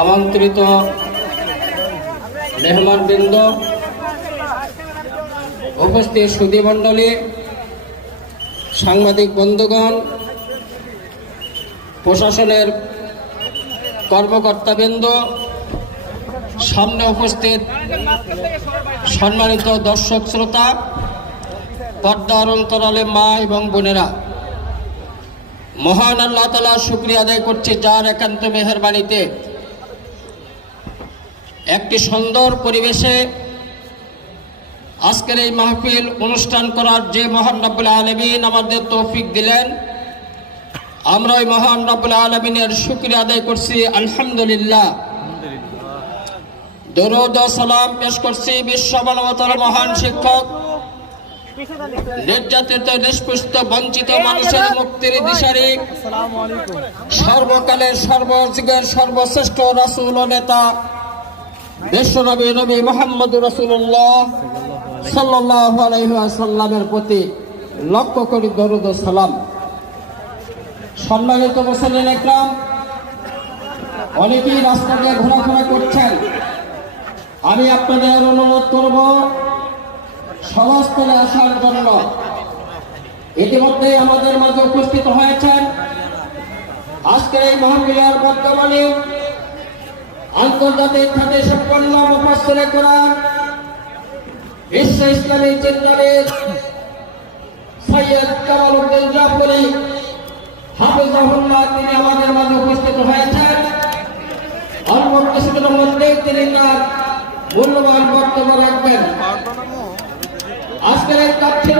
আমন্ত্রিত মেহমানবৃন্দ, উপস্থিত সুদী মণ্ডলী সাংবাদিক বন্ধুগণ, প্রশাসনের কর্মকর্তাবৃন্দ, সামনে উপস্থিত সম্মানিত দর্শক শ্রোতা, পর্দার অন্তরালে মা এবং বোনেরা। মহান আল্লাহ তালা শুক্রিয়া আদায় করছে যার একান্ত মেহরবানিতে। একটি সুন্দর পরিবেশে আজকের এই মাহফিল অনুষ্ঠান করার যে মহান রব্বুল আলমিন আমাদের তৌফিক দিলেন, আমরা ওই মহান রব্বুল আলমিনের শুক্রিয়া আদায় করছি, আলহামদুলিল্লাহ। দরুদ সালাম পেশ করছি বিশ্ব মানবতার মহান শিক্ষক নির্যাতিত নিষ্পুষ্ট বঞ্চিত মানুষের মুক্তির দিশারি। সর্বকালের সর্বযুগের সর্বশ্রেষ্ঠ রাসূল ও নেতা বিশ্বনবী নবী মোহাম্মদ রসুল্লাহ সাল্লাহ আলহিহাসাল্লামের প্রতি লক্ষ্য করি দরুদ সালাম। সম্মানিত মুসলিম একরাম অনেকেই রাস্তা দিয়ে ঘোরাফেরা করছেন। আমি আপনাদের অনুরোধ করব সমাজতলে আসার জন্য ইতিমধ্যে আমাদের মাঝে উপস্থিত হয়েছেন। আজকের এই মহাবিলার বর্তমানে আন্তর্জাতিক খাতে সম্পন্ন মুফাসসিরে কোরআন বিশ্ব ইসলামী চিন্তানের সৈয়দ কামাল উদ্দিন জাফরি হাফিজাহুল্লাহ তিনি আমাদের মাঝে উপস্থিত হয়েছেন। অল্প কিছুদিনের মধ্যেই তিনি তার মূল্যবান বক্তব্য রাখবেন। আজকের এই তথ্যের